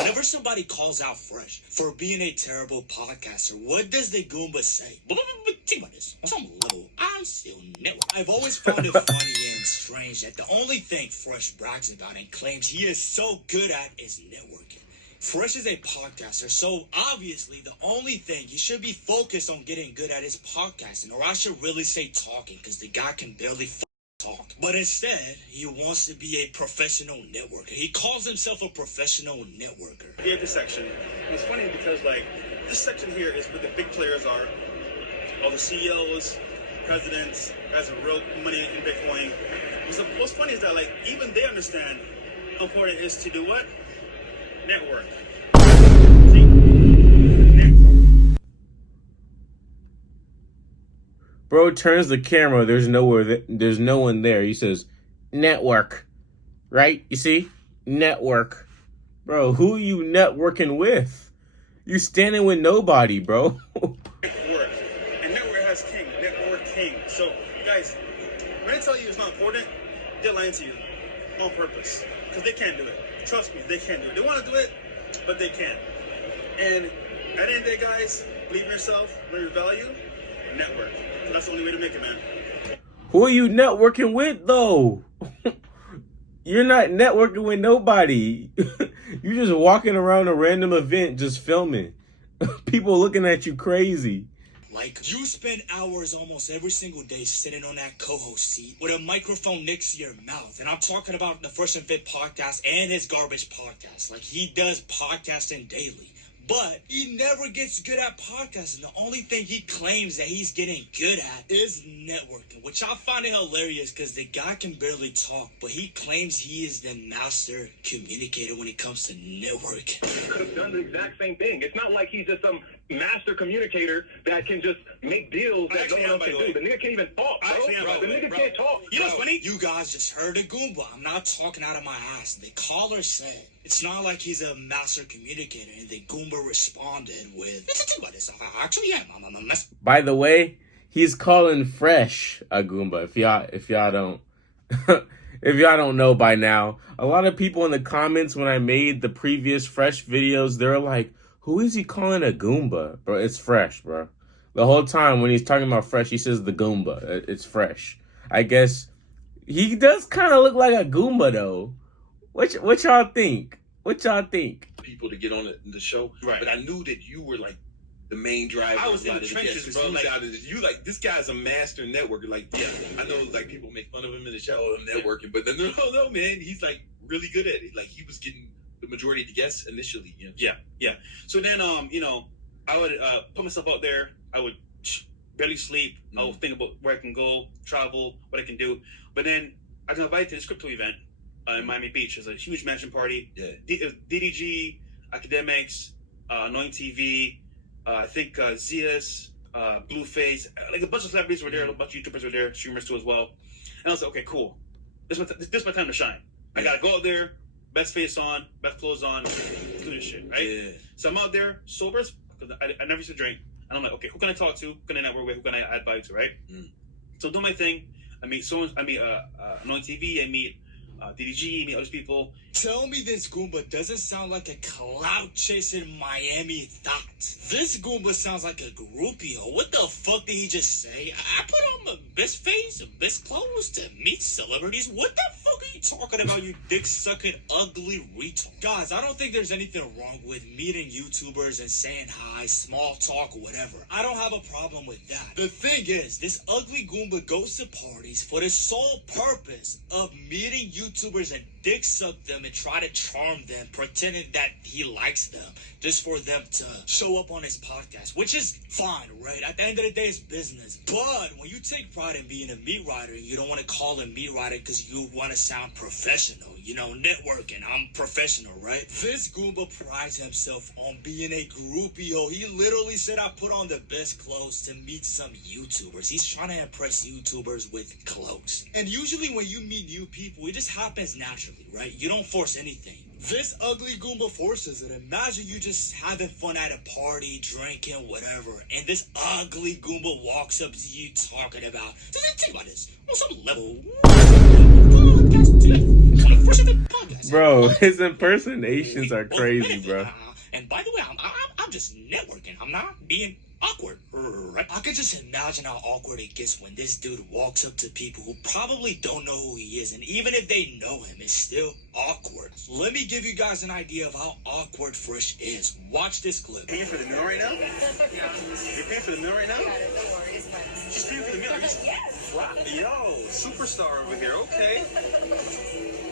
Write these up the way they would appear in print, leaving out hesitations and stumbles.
Whenever somebody calls out Fresh for being a terrible podcaster, what does the Goomba say? Think about this. On some level, I still network. I've always found it funny and strange that the only thing Fresh brags about and claims he is so good at is networking. Fresh is a podcaster, so obviously the only thing he should be focused on getting good at is podcasting, or I should really say talking, because the guy can barely talk. But instead, he wants to be a professional networker. He calls himself a professional networker. I gave this section. It's funny because, like, this section here is where the big players are. All the CEOs, presidents, guys with real money in Bitcoin. What's funny is that, like, even they understand how important it is to do what? Network. Bro turns the camera. There's no one there. He says, network. Right? You see? Network. Bro, who are you networking with? You standing with nobody, bro. Network. And network has king. Network king. So, guys, when I tell you it's not important, they're lying to you on purpose. Because they can't do it. Trust me, they can't do it. They want to do it, but they can't. And at the end of the day, guys, believe in yourself, know your value, and network. That's the only way to make it, man. Who are you networking with, though? You're not networking with nobody. You're just walking around a random event just filming. People looking at you crazy. Like, you spend hours almost every single day sitting on that co-host seat with a microphone next to your mouth. And I'm talking about the Fresh and Fit podcast and his garbage podcast. Like, he does podcasting daily. But he never gets good at podcasting. The only thing he claims that he's getting good at is networking, which I find it hilarious because the guy can barely talk, but he claims he is the master communicator when it comes to networking. Could have done the exact same thing. It's not like he's just some master communicator that can just make deals that no one else can do. The nigga can't even talk, bro. The nigga can't talk. You know what's funny? You guys just heard a Goomba. I'm not talking out of my ass. The caller said it's not like he's a master communicator, and the Goomba responded with, actually, yeah, By the way, he's calling Fresh a Goomba. If y'all don't if y'all don't know by now, a lot of people in the comments when I made the previous Fresh videos, they're like, who is he calling a Goomba? Bro, it's Fresh, bro. The whole time when he's talking about Fresh, he says the Goomba. It's Fresh. I guess he does kind of look like a Goomba, though. What y'all think? What y'all think? People to get on the show, right? But I knew that you were like the main driver. I was in the trenches, bro. You like this guy's a master networker. Like, yeah, I know like people make fun of him in the show of networking, but then no, man, he's like really good at it. Like he was getting the majority of the guests initially. You know? Yeah. So then, I would put myself out there. I would barely sleep. I would think about where I can go, travel, what I can do. But then I got invited to this crypto event in Miami Beach. It's a huge mansion party. Yeah. DDG, academics, Annoying TV, I think Zias, Blueface, like a bunch of celebrities were there. A bunch of YouTubers were there, streamers too as well. And I was like, okay, cool. This is my time to shine. I gotta go out there, best face on, best clothes on, do this shit, right? Yeah. So I'm out there, sober, because I never used to drink. And I'm like, okay, who can I talk to? Who can I network with? Who can I add value to, right? So do my thing. I meet Annoying TV. I meet DDG. I meet other people. Tell me this Goomba doesn't sound like a clout-chasing Miami thought. This Goomba sounds like a groupie. What the fuck did he just say? I put on my best face and best clothes to meet celebrities. What the fuck are you talking about, you dick-sucking ugly retard? Guys, I don't think there's anything wrong with meeting YouTubers and saying hi, small talk, whatever. I don't have a problem with that. The thing is, this ugly Goomba goes to parties for the sole purpose of meeting YouTubers and dick suck them and try to charm them, pretending that he likes them, just for them to show up on his podcast, which is fine, right? At the end of the day, it's business. But when you take pride in being a meat writer, you don't want to call him meat writer because you want to sound professional. You know, networking, I'm professional, right? This Goomba prides himself on being a groupie. He literally said I put on the best clothes to meet some YouTubers. He's trying to impress YouTubers with clothes. And usually when you meet new people, it just happens naturally, right? You don't force anything. This ugly Goomba forces it. Imagine you just having fun at a party, drinking, whatever, and this ugly Goomba walks up to you talking about, think about this, on some level, Fresh Fit Podcast. Bro, his impersonations are crazy, bro. And by the way, I'm just networking. I'm not being awkward. Right? I can just imagine how awkward it gets when this dude walks up to people who probably don't know who he is, and even if they know him, it's still awkward. Let me give you guys an idea of how awkward Fresh is. Watch this clip. Paying for the meal right now? You're paying for the meal right now? She's paying for the meal. Yes. Wow. Yo, superstar over here. Okay.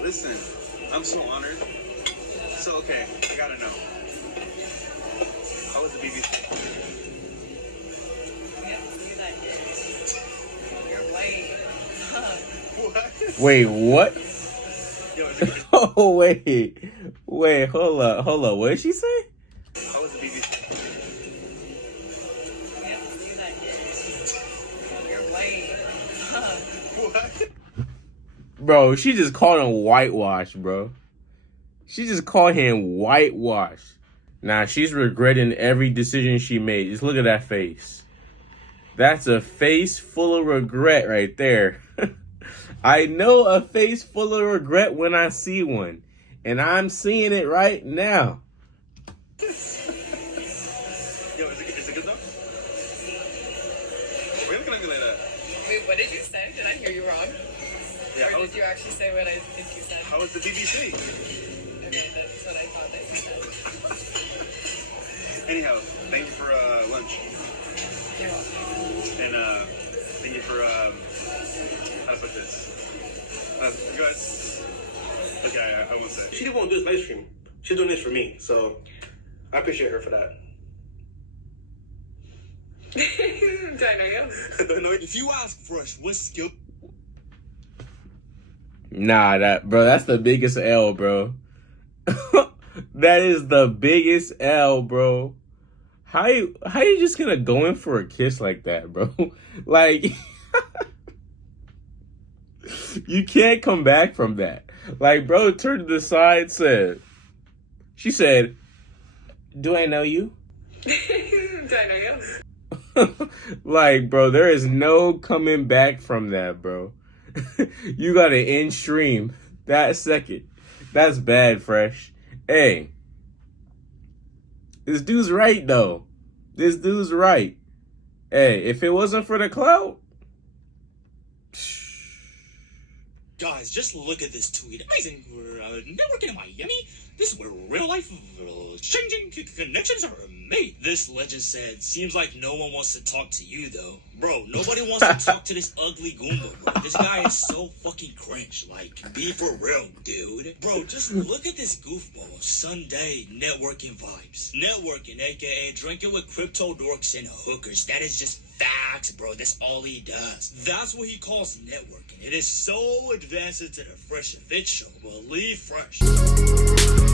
Listen, I'm so honored. So, okay, I gotta know. How was the BBC? What? Wait, what? Yo, is it, Oh, wait, hold up. What did she say? how was the BBC? What? Bro, she just called him whitewash, bro. She just called him whitewash. Nah, she's regretting every decision she made. Just look at that face. That's a face full of regret right there. I know a face full of regret when I see one. And I'm seeing it right now. Yo, is it good though? Why are you looking at me like that? Wait, what did you say? Did I hear you wrong? Yeah, Or did you actually say what I think you said? how was the BBC? Okay, that's what I thought that you said. Anyhow, thank you for lunch. You're welcome. And thank you for how to put this. Good. Okay, I won't say. She didn't want to do this live stream. She's doing this for me, so I appreciate her for that. Do I know you? If you ask Fresh, what skill? Nah, that's the biggest L, bro. That is the biggest L, bro. How you just gonna go in for a kiss like that, bro? Like, you can't come back from that. Like, bro turned to the side, she said, do I know you? Do I know you? Like, bro, there is no coming back from that, bro. You gotta end stream that second. That's bad, Fresh. Hey, this dude's right, though. This dude's right. Hey, if it wasn't for the clout, Guys, just look at this tweet. Amazing. We're networking in Miami. This is where real life changing connections are made. This legend said, seems like no one wants to talk to you, though. Bro, nobody wants to talk to this ugly Goomba, bro. This guy is so fucking cringe. Like, be for real, dude. Bro, just look at this goofball. Sunday networking vibes. Networking, aka drinking with crypto dorks and hookers. That is just facts, bro. That's all he does. That's what he calls networking. It is so advanced into the Fresh Fit show. Believe Fresh.